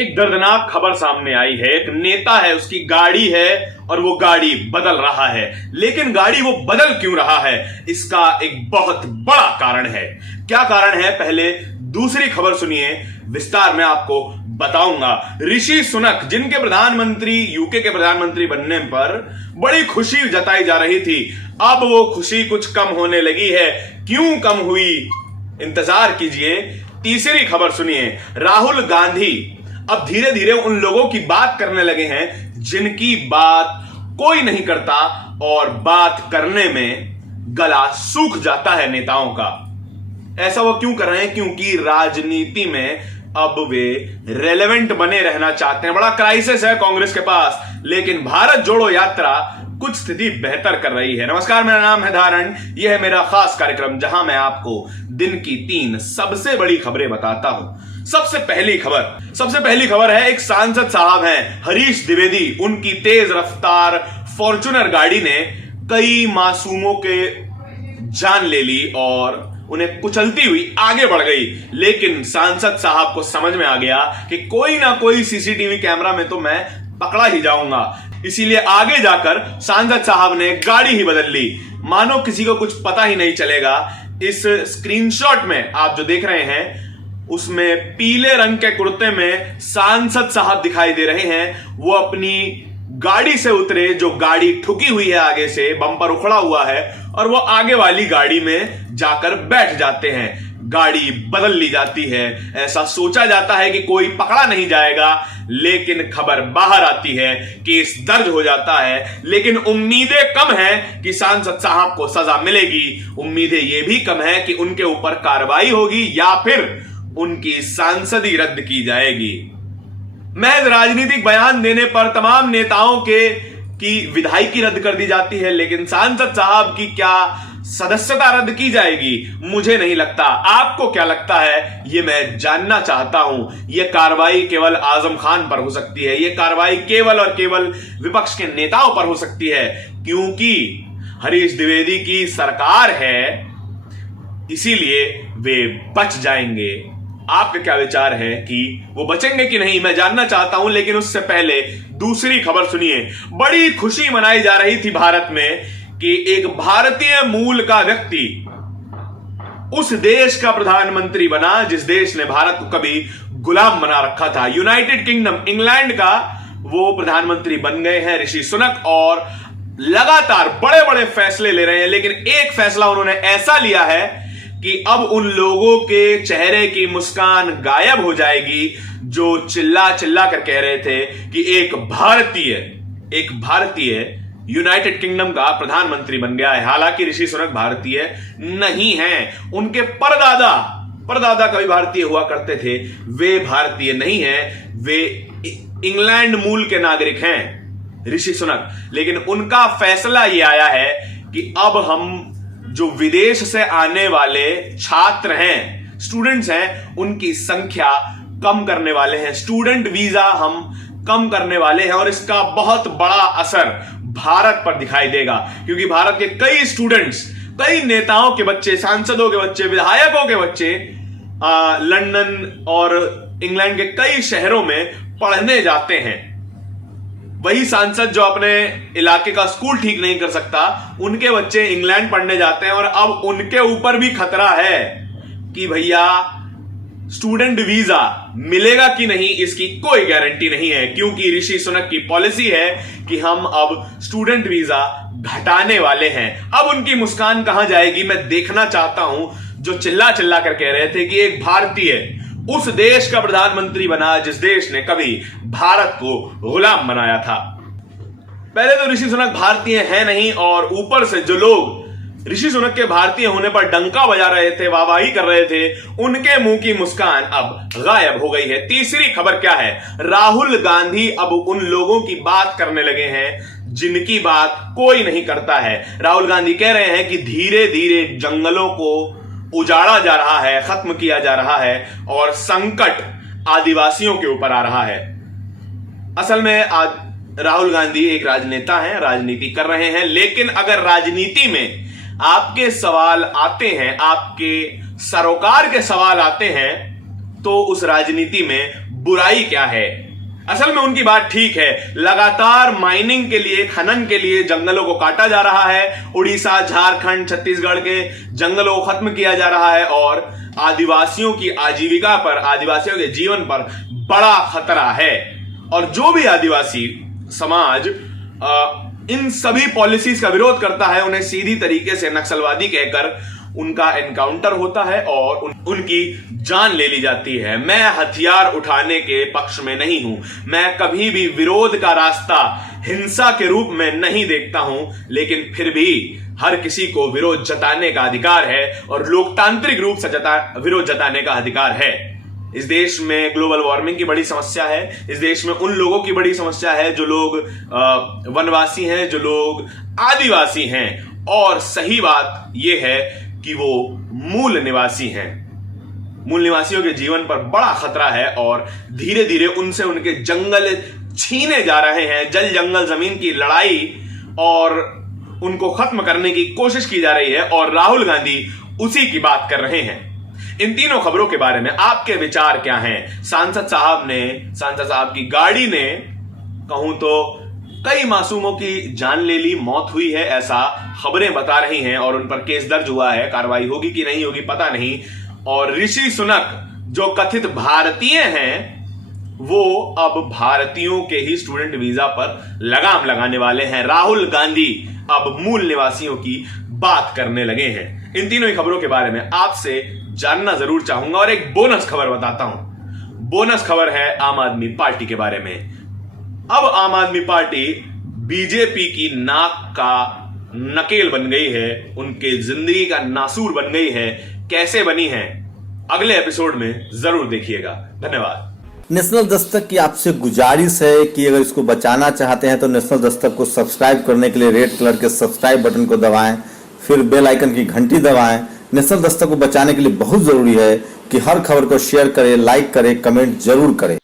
एक दर्दनाक खबर सामने आई है। एक नेता है, उसकी गाड़ी है और वो गाड़ी बदल रहा है। लेकिन गाड़ी वो बदल क्यों रहा है, इसका एक बहुत बड़ा कारण है। क्या कारण है, पहले दूसरी खबर सुनिए, विस्तार में आपको बताऊंगा। ऋषि सुनक, जिनके प्रधानमंत्री, यूके के प्रधानमंत्री बनने पर बड़ी खुशी जताई जा रही थी, अब वो खुशी कुछ कम होने लगी है। क्यों कम हुई, इंतजार कीजिए। तीसरी खबर सुनिए, राहुल गांधी अब धीरे धीरे उन लोगों की बात करने लगे हैं जिनकी बात कोई नहीं करता, और बात करने में गला सूख जाता है नेताओं का। ऐसा वो क्यों कर रहे हैं, क्योंकि राजनीति में अब वे रेलेवेंट बने रहना चाहते हैं। बड़ा क्राइसिस है कांग्रेस के पास, लेकिन भारत जोड़ो यात्रा कुछ स्थिति बेहतर कर रही है। नमस्कार, मेरा नाम है धारण, यह है मेरा खास कार्यक्रम जहां मैं आपको दिन की 3 सबसे बड़ी खबरें बताता हूं। सबसे पहली खबर है, एक सांसद साहब हैं हरीश द्विवेदी, उनकी तेज रफ्तार फॉर्च्यूनर गाड़ी ने कई मासूमों के जान ले ली और उन्हें कुचलती हुई आगे बढ़ गई। लेकिन सांसद साहब को समझ में आ गया कि कोई ना कोई सीसीटीवी कैमरा में तो मैं पकड़ा ही जाऊंगा, इसीलिए आगे जाकर सांसद साहब ने गाड़ी ही बदल ली, मानो किसी को कुछ पता ही नहीं चलेगा। इस स्क्रीनशॉट में आप जो देख रहे हैं, उसमें पीले रंग के कुर्ते में सांसद साहब दिखाई दे रहे हैं। वो अपनी गाड़ी से उतरे, जो गाड़ी ठुकी हुई है आगे से, बम्पर उखड़ा हुआ है, और वो आगे वाली गाड़ी में जाकर बैठ जाते हैं। गाड़ी बदल ली जाती है। ऐसा सोचा जाता है कि कोई पकड़ा नहीं जाएगा, लेकिन खबर बाहर आती है, केस दर्ज हो जाता है। लेकिन उम्मीदें कम हैं कि सांसद साहब को सजा मिलेगी। उम्मीदें यह भी कम है कि उनके ऊपर कार्रवाई होगी या फिर उनकी सांसदी रद्द की जाएगी। महज राजनीतिक बयान देने पर तमाम नेताओं की विधायकी रद्द कर दी जाती है, लेकिन सांसद साहब की क्या सदस्यता रद्द की जाएगी? मुझे नहीं लगता। आपको क्या लगता है, यह मैं जानना चाहता हूं। यह कार्रवाई केवल आजम खान पर हो सकती है, यह कार्रवाई केवल और केवल विपक्ष के नेताओं पर हो सकती है, क्योंकि हरीश द्विवेदी की सरकार है, इसीलिए वे बच जाएंगे। आपका क्या विचार है कि वो बचेंगे कि नहीं, मैं जानना चाहता हूं। लेकिन उससे पहले दूसरी खबर सुनिए। बड़ी खुशी मनाई जा रही थी भारत में कि एक भारतीय मूल का व्यक्ति उस देश का प्रधानमंत्री बना जिस देश ने भारत को कभी गुलाम बना रखा था। यूनाइटेड किंगडम, इंग्लैंड का वो प्रधानमंत्री बन गए हैं ऋषि सुनक, और लगातार बड़े बड़े फैसले ले रहे हैं। लेकिन एक फैसला उन्होंने ऐसा लिया है कि अब उन लोगों के चेहरे की मुस्कान गायब हो जाएगी जो चिल्ला चिल्ला कर कह रहे थे कि एक भारतीय यूनाइटेड किंगडम का प्रधानमंत्री बन गया है। हालांकि ऋषि सुनक भारतीय नहीं हैं, उनके परदादा कभी भारतीय हुआ करते थे, वे भारतीय नहीं हैं, वे इंग्लैंड मूल के नागरिक हैं ऋषि सुनक। लेकिन उनका फैसला यह आया है कि अब हम जो विदेश से आने वाले छात्र हैं, स्टूडेंट्स हैं, उनकी संख्या कम करने वाले हैं। स्टूडेंट वीजा हम कम करने वाले हैं, और इसका बहुत बड़ा असर भारत पर दिखाई देगा, क्योंकि भारत के कई स्टूडेंट्स, कई नेताओं के बच्चे, सांसदों के बच्चे, विधायकों के बच्चे लंदन और इंग्लैंड के कई शहरों में पढ़ने जाते हैं। वही सांसद जो अपने इलाके का स्कूल ठीक नहीं कर सकता, उनके बच्चे इंग्लैंड पढ़ने जाते हैं, और अब उनके ऊपर भी खतरा है कि भैया स्टूडेंट वीजा मिलेगा कि नहीं, इसकी कोई गारंटी नहीं है, क्योंकि ऋषि सुनक की पॉलिसी है कि हम अब स्टूडेंट वीजा घटाने वाले हैं। अब उनकी मुस्कान कहां जाएगी, मैं देखना चाहता हूं। जो चिल्ला चिल्ला कर कह रहे थे कि एक भारतीय उस देश का प्रधानमंत्री बना जिस देश ने कभी भारत को गुलाम बनाया था। पहले तो ऋषि सुनक भारतीय है नहीं, और ऊपर से जो लोग ऋषि सुनक के भारतीय होने पर डंका बजा रहे थे, वाहवाही कर रहे थे, उनके मुंह की मुस्कान अब गायब हो गई है। तीसरी खबर क्या है, राहुल गांधी अब उन लोगों की बात करने लगे हैं जिनकी बात कोई नहीं करता है। राहुल गांधी कह रहे हैं कि धीरे धीरे जंगलों को उजाड़ा जा रहा है, खत्म किया जा रहा है, और संकट आदिवासियों के ऊपर आ रहा है। असल में आज राहुल गांधी एक राजनेता हैं, राजनीति कर रहे हैं, लेकिन अगर राजनीति में आपके सवाल आते हैं, आपके सरोकार के सवाल आते हैं, तो उस राजनीति में बुराई क्या है। असल में उनकी बात ठीक है, लगातार माइनिंग के लिए, खनन के लिए जंगलों को काटा जा रहा है। उड़ीसा, झारखंड, छत्तीसगढ़ के जंगलों को खत्म किया जा रहा है और आदिवासियों की आजीविका पर, आदिवासियों के जीवन पर बड़ा खतरा है। और जो भी आदिवासी समाज इन सभी पॉलिसीज का विरोध करता है, उन्हें सीधी तरीके से नक्सलवादी कहकर उनका एनकाउंटर होता है और उनकी जान ले ली जाती है। मैं हथियार उठाने के पक्ष में नहीं हूं, मैं कभी भी विरोध का रास्ता हिंसा के रूप में नहीं देखता हूं, लेकिन फिर भी हर किसी को विरोध जताने का अधिकार है और लोकतांत्रिक रूप से विरोध जताने का अधिकार है। इस देश में ग्लोबल वार्मिंग की बड़ी समस्या है। इस देश में उन लोगों की बड़ी समस्या है जो लोग वनवासी हैं, जो लोग आदिवासी हैं, और सही बात यह है कि वो मूल निवासी हैं। मूल निवासियों के जीवन पर बड़ा खतरा है और धीरे धीरे उनसे उनके जंगल छीने जा रहे हैं। जल जंगल जमीन की लड़ाई और उनको खत्म करने की कोशिश की जा रही है और राहुल गांधी उसी की बात कर रहे हैं। इन तीनों खबरों के बारे में आपके विचार क्या हैं? सांसद साहब की गाड़ी ने कहूं तो कई मासूमों की जान ले ली, मौत हुई है, ऐसा खबरें बता रही हैं और उन पर केस दर्ज हुआ है। कार्रवाई होगी कि नहीं होगी पता नहीं। और ऋषि सुनक जो कथित भारतीय हैं, वो अब भारतीयों के ही स्टूडेंट वीजा पर लगाम लगाने वाले हैं। राहुल गांधी अब मूल निवासियों की बात करने लगे हैं। इन तीनों ही खबरों के बारे में आपसे जानना जरूर चाहूंगा और एक बोनस खबर बताता हूं। बोनस खबर है आम आदमी पार्टी के बारे में। अब आम आदमी पार्टी बीजेपी की नाक का नकेल बन गई है, उनके जिंदगी का नासूर बन गई है। कैसे बनी है, अगले एपिसोड में जरूर देखिएगा। धन्यवाद। नेशनल दस्तक की आपसे गुजारिश है कि अगर इसको बचाना चाहते हैं तो नेशनल दस्तक को सब्सक्राइब करने के लिए रेड कलर के सब्सक्राइब बटन को दबाएं, फिर बेल आइकन की घंटी दबाएं। नेशनल दस्तक को बचाने के लिए बहुत जरूरी है कि हर खबर को शेयर करें, लाइक करें, कमेंट जरूर करें।